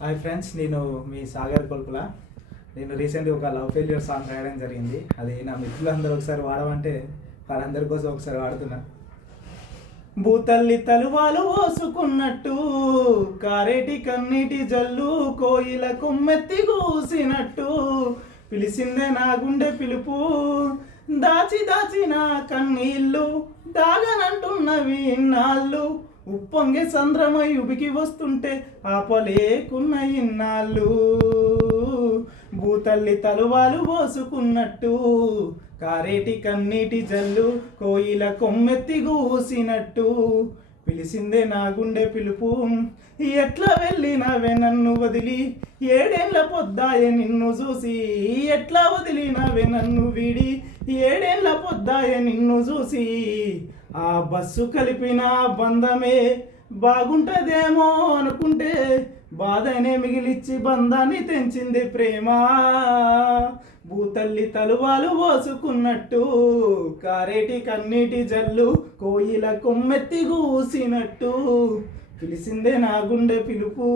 Hi friends, నేను మీ సాగర్ కొల్పుల. నేను రీసెంట్గా ఒక లవ్ ఫెయిల్యూర్ సాంగ్ రాయడం జరిగింది. అది నా మిత్రులందరూ ఒకసారి వాడమంటే వాళ్ళందరి కోసం ఒకసారి వాడుతున్నా. భూతల్లి తలువాలు ఓసుకున్నట్టు, కారేటి కన్నీటి జల్లు, కోయిల కొమ్మెత్తి కూసినట్టు, పిలిసిందే నా గుండె పిలుపు, దాచి దాచి నా కన్నీళ్ళు, దాగనంటున్నవి ఇన్నాళ్ళు, ఉప్పొంగే సంద్రమై ఉబికి వస్తుంటే ఆపలేకున్న ఇన్నాళ్ళు. భూతల్లి తలువాలు పోసుకున్నట్టు, కారేటి కన్నీటి జల్లు, కోయిల కొమ్మెత్తి గూసినట్టు, పిలిసిందే నా గుండె పిలుపు. ఎట్లా వెళ్ళినావే నన్ను వదిలి, ఏడేళ్ల పొద్దాయే నిన్ను చూసి, ఎట్లా వదిలినావే నన్ను వీడి, ఏడేళ్ల పొద్దాయే నిన్ను చూసి, ఆ బస్సు కలిపిన బంధమే బాగుంటదేమో అనుకుంటే, బాధనే మిగిలిచ్చి బంధాన్ని తెంచింది ప్రేమ. భూతల్లి తలువాలు పోసుకున్నట్టు, కారేటి కన్నీటి జల్లు, కోయిల కొమ్మెత్తి గూసినట్టు, పిలిసిందే నా గుండె పిలుపు.